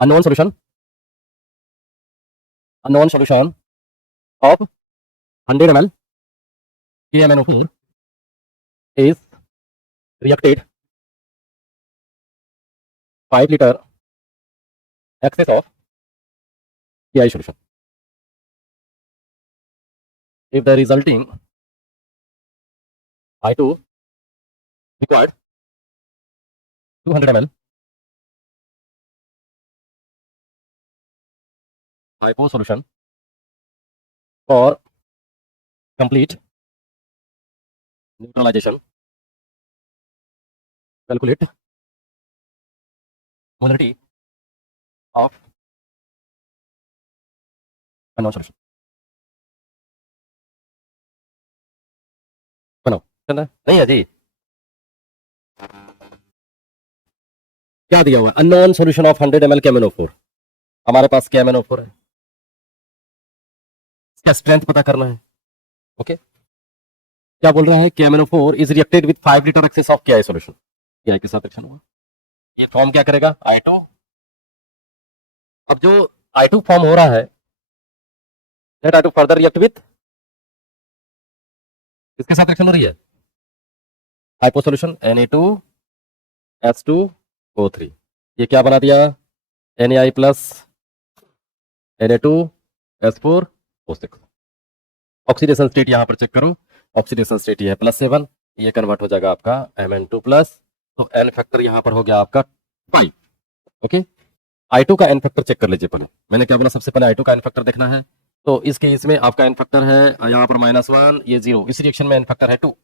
unknown solution of 100 ml KMnO4 is reacted 5 liter excess of KI solution. If the resulting I2 required 200 ml hypo solution for complete neutralization, calculate molarity of unknown solution. बनाओ नहीं है जी, क्या दिया हुआ है? Unknown solution of 100 ml KMnO4. हमारे पास KMnO4 है, इसका स्ट्रेंथ पता करना है. ओके, क्या बोल रहा है? KMnO4 is reacted with 5 litre excess of KI solution. KI के साथ रिएक्शन हुआ, ये फॉर्म क्या करेगा? I2. अब जो I2 फॉर्म हो रहा है, that I2 further react with, किसके साथ रिएक्शन हो रही है? Hypo solution Na2H2O3. ये क्या बना दिया? Na plus Na2S4O6. Oxidation state यहां पर चेक करो, ऑक्सीडेशन स्टेट ये है +7, ये कन्वर्ट हो जाएगा आपका Mn2 प्लस, तो एन फैक्टर यहां पर हो गया आपका 5. ओके, I2 का एन फैक्टर चेक कर लीजिए. पहले मैंने क्या बोला? सबसे पहले I2 का एन फैक्टर देखना है. तो इस केस में आपका एन फैक्टर है यहाँ पर -1, ये 0. इस रिएक्शन में एन फैक्टर है 2.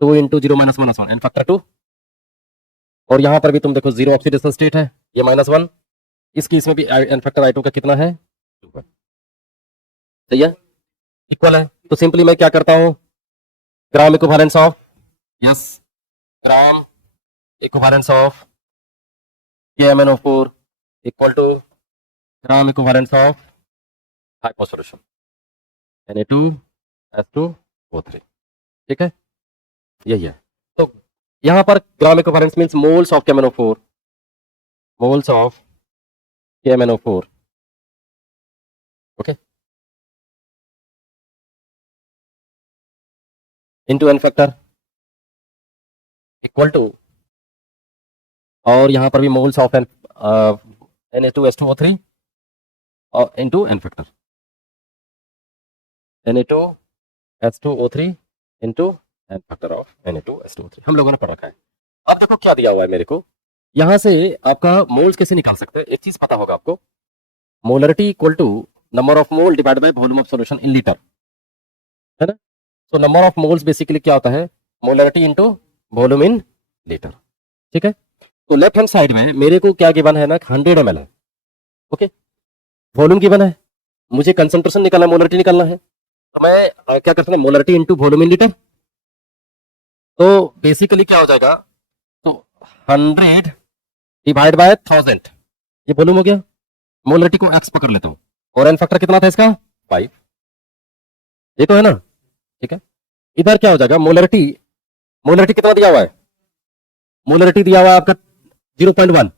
2 × 0 - 1 एन फैक्टर 2. और यहां पर भी तुम देखो 0 ऑक्सीडेशन स्टेट है, ये -1. इस केस में भी एन फैक्टर I2 का कितना है? 2. सही है, इक्वल है. तो सिंपली मैं क्या करता हूं? Gram equivalence of, yes, gram equivalence of KMnO4 equal to gram equivalence of hypo solution Na2H2O3. ठीक है, यही है. तो यहां पर gram equivalence means moles of KMnO4, moles of KMnO4. Okay, into n factor equal to, और यहां पर भी मोल्स ऑफ Na2H2O3 और into n factor Na2H2O3 into n factor of Na2H2O3. हम लोगों ने पढ़ रखा है. अब देखो क्या दिया हुआ है मेरे को. यहां से आपका मोल्स कैसे निकाल सकते हैं? एक चीज पता होगा आपको, molarity equal to number of mole divide by volume of solution in litre, है ना. तो नंबर ऑफ मोल्स बेसिकली क्या होता है? Molarity into volume in litre. ठीक है, तो लेफ्ट हैंड साइड में मेरे को क्या गिवन है ना? 100 ml है. ओके, वॉल्यूम गिवन है, मुझे कंसंट्रेशन निकालना है, मोलरिटी निकालना है. तो मैं क्या करता हूँ? Molarity into volume in litre. तो बेसिकली क्या हो जाएगा? तो 100 डिवाइड बाय 1000, ये वॉल्यूम हो गया. मोलरिटी को x पकड़ लेता हूं, और एन फैक्टर कितना था इसका? 5. ये तो है ना. ठीक है, इधर क्या हो जाएगा? मोलरिटी, मोलरिटी कितना दिया हुआ है? मोलरिटी दिया हुआ है आपका 0.1,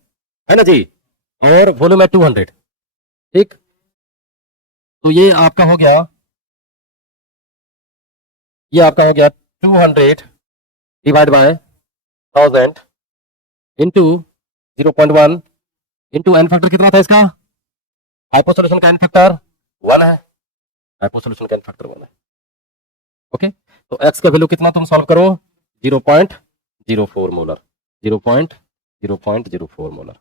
है ना जी, और वॉल्यूम है 200. ठीक, तो ये आपका हो गया, ये आपका हो गया 200 divide by 1000 into 0.1 into N factor कितना था इसका? हाइपो सॉल्यूशन का एन फैक्टर 1 है, हाइपो सॉल्यूशन का एन फैक्टर 1 है. ओके, तो x का वैल्यू कितना तुम सॉल्व करो? 0.04 मोलर, 0.04 मोलर.